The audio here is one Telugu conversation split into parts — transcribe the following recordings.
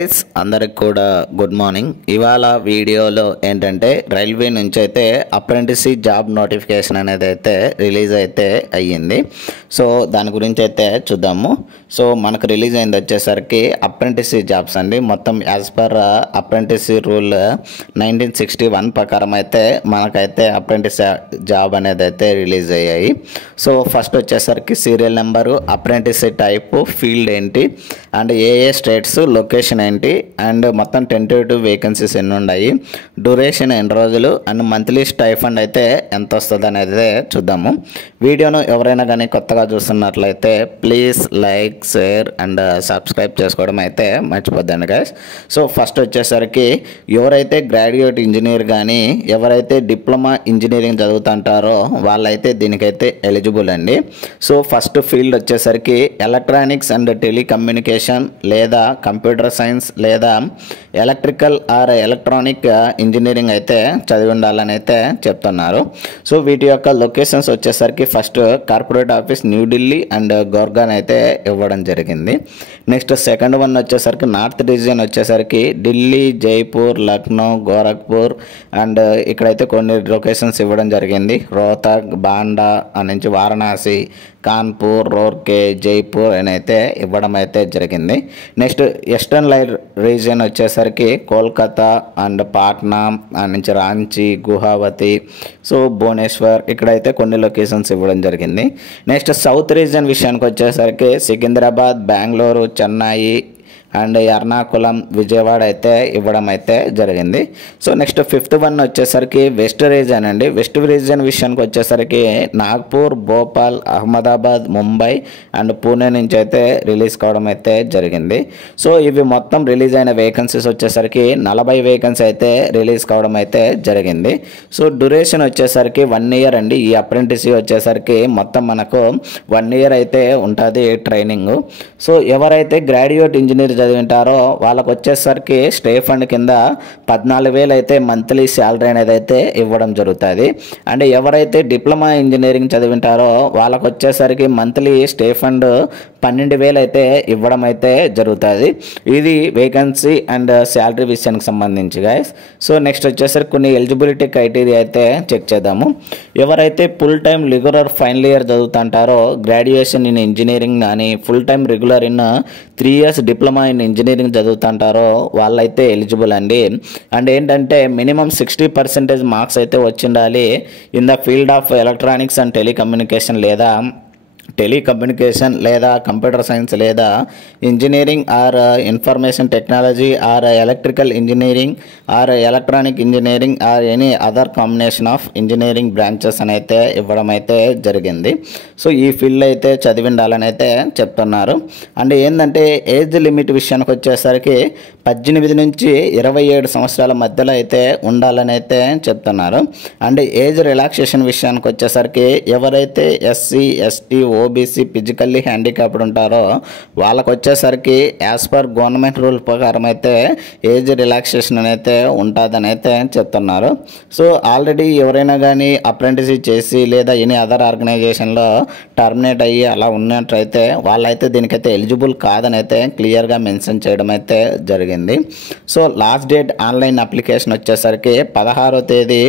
అందరికి కూడా గుడ్ మార్నింగ్. ఇవాళ వీడియోలో ఏంటంటే రైల్వే నుంచి అయితే అప్రెంటిస్ జాబ్ నోటిఫికేషన్ అనేది అయితే రిలీజ్ అయితే అయ్యింది. సో దాని గురించి అయితే చూద్దాము. సో మనకు రిలీజ్ అయింది వచ్చేసరికి అప్రెంటిస్ జాబ్స్ అండి. మొత్తం యాజ్ పర్ అప్రెంటిస్ రూల్ 1961 ప్రకారం అయితే మనకైతే అప్రెంటిస్ జాబ్ అనేది అయితే రిలీజ్ అయ్యాయి. సో ఫస్ట్ వచ్చేసరికి serial number, apprentice type, field ఏంటి, అండ్ ఏ స్టేట్స్, లొకేషన్ ఏంటి, అండ్ మొత్తం టెంటేటివ్ వేకెన్సీస్ ఎన్ని ఉన్నాయి, డ్యూరేషన్ ఎన్ని రోజులు, అండ్ మంత్లీ స్టైఫండ్ అయితే ఎంత వస్తుంది అనేది చూద్దాము. వీడియోను ఎవరైనా కానీ కొత్తగా చూస్తున్నట్లయితే please like, share and subscribe చేసుకోవడం అయితే మర్చిపోద్దండి గైస్. సో ఫస్ట్ వచ్చేసరికి ఎవరైతే గ్రాడ్యుయేట్ ఇంజనీర్ కానీ ఎవరైతే డిప్లొమా ఇంజనీరింగ్ చదువుతుంటారో వాళ్ళైతే దీనికైతే ఎలిజిబుల్ అండి. సో ఫస్ట్ ఫీల్డ్ వచ్చేసరికి ఎలక్ట్రానిక్స్ అండ్ టెలికమ్యూనికేషన్ లేదా కంప్యూటర్ సైన్స్ లేదా ఎలక్ట్రికల్ ఆర్ ఎలక్ట్రానిక్ ఇంజనీరింగ్ అయితే చదివి ఉండాలని అయితే చెప్తున్నారు. సో వీటి యొక్క లొకేషన్స్ వచ్చేసరికి first corporate office New Delhi and Gurgaon అయితే ఇవ్వడం జరిగింది. నెక్స్ట్ సెకండ్ వన్ వచ్చేసరికి నార్త్ రీజియన్ వచ్చేసరికి ఢిల్లీ, జైపూర్, లక్నో, గోరఖ్పూర్ అండ్ ఇక్కడైతే కొన్ని లొకేషన్స్ ఇవ్వడం జరిగింది. రోహతక్, బాండా నుంచి వారణాసి, కాన్పూర్, రోర్కే, జైపూర్ అని అయితే ఇవ్వడం అయితే జరిగింది. నెక్స్ట్ వెస్టర్న్ రీజియన్ వచ్చేసరికి కోల్కతా అండ్ పాట్నా నుంచి రాంచీ, గువాహతి, సో భువనేశ్వర్ ఇక్కడైతే కొన్ని లొకేషన్స్ ఇవ్వడం జరిగింది. నెక్స్ట్ సౌత్ రీజియన్ విషయానికి వచ్చేసరికి సికింద్రాబాద్, బెంగళూరు, చెన్నై అండ్ ఎర్నాకుళం, విజయవాడ అయితే ఇవ్వడం అయితే జరిగింది. సో నెక్స్ట్ ఫిఫ్త్ వన్ వచ్చేసరికి వెస్ట్ రీజియన్ అండి. వెస్ట్ రీజియన్ విషయానికి వచ్చేసరికి నాగ్పూర్, భోపాల్, అహ్మదాబాద్, ముంబై అండ్ పూణే నుంచి అయితే రిలీజ్ కావడం అయితే జరిగింది. సో ఇవి మొత్తం రిలీజ్ అయిన వేకెన్సీస్ వచ్చేసరికి 40 వేకెన్సీ అయితే రిలీజ్ కావడం అయితే జరిగింది. సో డ్యూరేషన్ వచ్చేసరికి 1 ఇయర్ అండి. ఈ అప్రెంటిస్ వచ్చేసరికి మొత్తం మనకు 1 ఇయర్ అయితే ఉంటుంది ట్రైనింగ్. సో ఎవరైతే గ్రాడ్యుయేట్ ఇంజనీర్ చదివింటారో వాళ్ళకు వచ్చేసరికి స్టైఫండ్ కింద 14,000 అయితే మంత్లీ శాలరీ అనేది అయితే ఇవ్వడం జరుగుతుంది. అండ్ ఎవరైతే డిప్లొమా ఇంజనీరింగ్ చదివింటారో వాళ్ళకు వచ్చేసరికి మంత్లీ స్టైఫండ్ 12,000 అయితే ఇవ్వడం అయితే జరుగుతుంది. ఇది వేకెన్సీ అండ్ శాలరీ విషయానికి సంబంధించి గైస్. సో నెక్స్ట్ వచ్చేసరికి కొన్ని ఎలిజిబిలిటీ క్రైటీరియా అయితే చెక్ చేద్దాము. ఎవరైతే full time regular final year చదువుతుంటారో గ్రాడ్యుయేషన్ ఇన్ ఇంజనీరింగ్ కానీ full time regular in 3 years diploma in engineering చదువుతుంటారో వాళ్ళైతే ఎలిజిబుల్ అండి. అండ్ ఏంటంటే మినిమం 60% మార్క్స్ అయితే వచ్చిండాలి in the field of electronics and telecommunication లేదా కంప్యూటర్ సైన్స్ లేదా engineering or information technology or electrical engineering or electronic engineering or any other combination of engineering branches అని అయితే ఇవ్వడం అయితే జరిగింది. సో ఈ ఫీల్డ్ అయితే చదివి ఉండాలని అయితే చెప్తున్నారు. అండ్ ఏంటంటే ఏజ్ లిమిట్ విషయానికి వచ్చేసరికి 18 నుంచి 27 సంవత్సరాల మధ్యలో అయితే ఉండాలని అయితే చెప్తున్నారు. అండ్ ఏజ్ రిలాక్సేషన్ విషయానికి వచ్చేసరికి ఎవరైతే SC, ST, OBC, physically handicapped ఉంటారో వాళ్ళకు వచ్చేసరికి యాజ్ పర్ గవర్నమెంట్ రూల్ ప్రకారం అయితే ఏజ్ రిలాక్సేషన్ అయితే ఉంటుందని అయితే చెప్తున్నారు. సో ఆల్రెడీ ఎవరైనా కానీ అప్రెంటిస్ చేసి లేదా ఎనీ అదర్ ఆర్గనైజేషన్లో టర్మినేట్ అయ్యి అలా ఉన్నట్లయితే వాళ్ళైతే దీనికైతే ఎలిజిబుల్ కాదని అయితే క్లియర్గా మెన్షన్ చేయడం అయితే జరిగింది. So last date online application వచ్చేసరికి 16వ తేదీ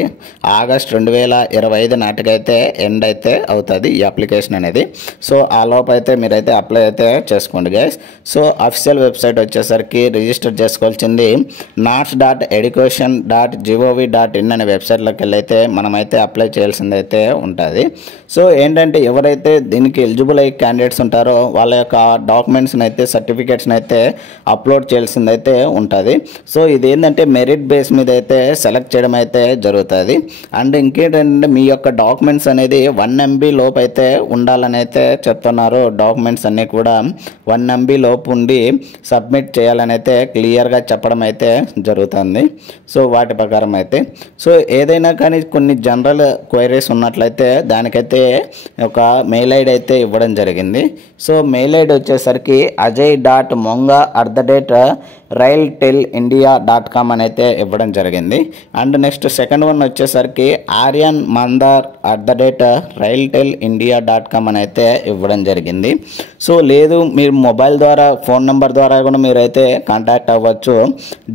ఆగస్ట్ 2025 నాటికైతే ఎండ్ అయితే అవుతుంది ఈ అప్లికేషన్ అనేది. సో ఆ లోపు అయితే మీరైతే అప్లై అయితే చేసుకోండి గైస్. సో అఫీషియల్ వెబ్సైట్ వచ్చేసరికి రిజిస్టర్ చేసుకోవాల్సింది nats.education.gov.in అనే వెబ్సైట్లోకి వెళ్ళైతే మనమైతే అప్లై చేయాల్సింది అయితే ఉంటుంది. సో ఏంటంటే ఎవరైతే దీనికి ఎలిజిబుల్ అయ్యే క్యాండిడేట్స్ ఉంటారో వాళ్ళ యొక్క డాక్యుమెంట్స్ని అయితే సర్టిఫికేట్స్ని అయితే అప్లోడ్ చేయాల్సింది అయితే ఉంటుంది. సో ఇదేంటంటే మెరిట్ బేస్ మీద అయితే సెలెక్ట్ చేయడం అయితే జరుగుతుంది. అండ్ ఇంకేంటంటే మీ యొక్క డాక్యుమెంట్స్ అనేది 1 MB లోపు అయితే ఉండాలని అయితే చెప్తున్నారు. డాక్యుమెంట్స్ అన్నీ కూడా 1 MB లోపు ఉండి సబ్మిట్ చేయాలని అయితే క్లియర్గా చెప్పడం అయితే జరుగుతుంది. సో వాటి ప్రకారం అయితే సో ఏదైనా కానీ కొన్ని జనరల్ క్వైరీస్ ఉన్నట్లయితే దానికైతే ఒక మెయిల్ ఐడి అయితే ఇవ్వడం జరిగింది. సో మెయిల్ ఐడి వచ్చేసరికి ajay.monga@ railtelindia.com అని అయితే ఇవ్వడం జరిగింది. అండ్ నెక్స్ట్ సెకండ్ వన్ వచ్చేసరికి ఆర్యన్ మందార్ @railtelindia.com అని అయితే ఇవ్వడం జరిగింది. సో లేదు మీరు మొబైల్ ద్వారా ఫోన్ నెంబర్ ద్వారా కూడా మీరైతే కాంటాక్ట్ అవ్వచ్చు.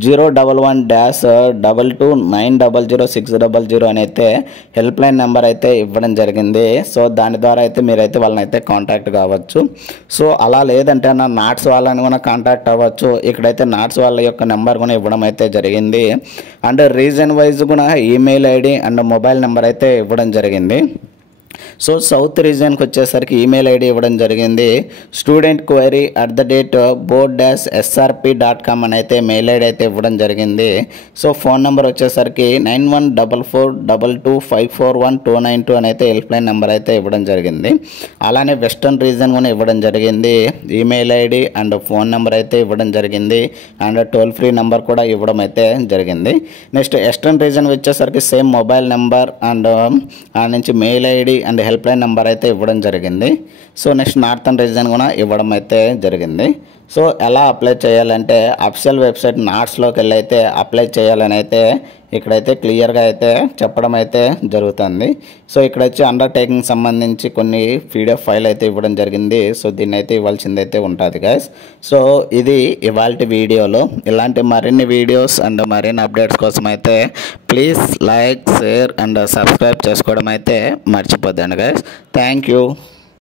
011-22900600 అని అయితే హెల్ప్ లైన్ నెంబర్ అయితే ఇవ్వడం జరిగింది. సో దాని ద్వారా అయితే మీరైతే వాళ్ళని అయితే కాంటాక్ట్ కావచ్చు. సో అలా లేదంటే నా నాట్స్ వాళ్ళని కూడా కాంటాక్ట్ అవ్వచ్చు. ఇక్కడైతే నాట్స్ వాళ్ళ యొక్క నెంబర్ కూడా ఇవ్వడం అయితే జరిగింది. అండ్ రీజన్ వైజ్ కూడా email ID and mobile number అయితే ఇవ్వడం జరిగింది. సో సౌత్ రీజియన్కి వచ్చేసరికి ఈమెయిల్ ఐడి ఇవ్వడం జరిగింది. studentquery@board-srp.com అని అయితే మెయిల్ ఐడి అయితే ఇవ్వడం జరిగింది. సో ఫోన్ నెంబర్ వచ్చేసరికి 914422541292 అని అయితే హెల్ప్ లైన్ నెంబర్ అయితే ఇవ్వడం జరిగింది. అలానే వెస్టర్న్ రీజన్ కూడా ఇవ్వడం జరిగింది. Email ID and phone number అయితే ఇవ్వడం జరిగింది. అండ్ టోల్ ఫ్రీ నెంబర్ కూడా ఇవ్వడం అయితే జరిగింది. నెక్స్ట్ వెస్టర్న్ రీజన్ వచ్చేసరికి సేమ్ మొబైల్ నెంబర్ అండ్ ఆ నుంచి mail ID and help line number అయితే ఇవ్వడం జరిగింది. సో నెక్స్ట్ నార్థన్ రీజన్ కూడా ఇవ్వడం అయితే జరిగింది. సో ఎలా అప్లై చేయాలంటే అఫిషియల్ వెబ్సైట్ నాట్స్లోకి వెళ్ళి అయితే అప్లై చేయాలని అయితే ఇక్కడైతే క్లియర్గా అయితే చెప్పడం అయితే జరుగుతుంది. సో ఇక్కడ వచ్చి అండర్టేకింగ్ సంబంధించి కొన్ని పీడిఎఫ్ ఫైల్ అయితే ఇవ్వడం జరిగింది. సో దీన్ని అయితే ఇవ్వాల్సింది అయితే ఉంటుంది గైస్. సో ఇది ఇవాల్టి వీడియోలో. ఇలాంటి మరిన్ని వీడియోస్ అండ్ మరిన్ని అప్డేట్స్ కోసం అయితే please like, share and subscribe చేసుకోవడం అయితే మర్చిపోద్దండి గైస్. Thank you.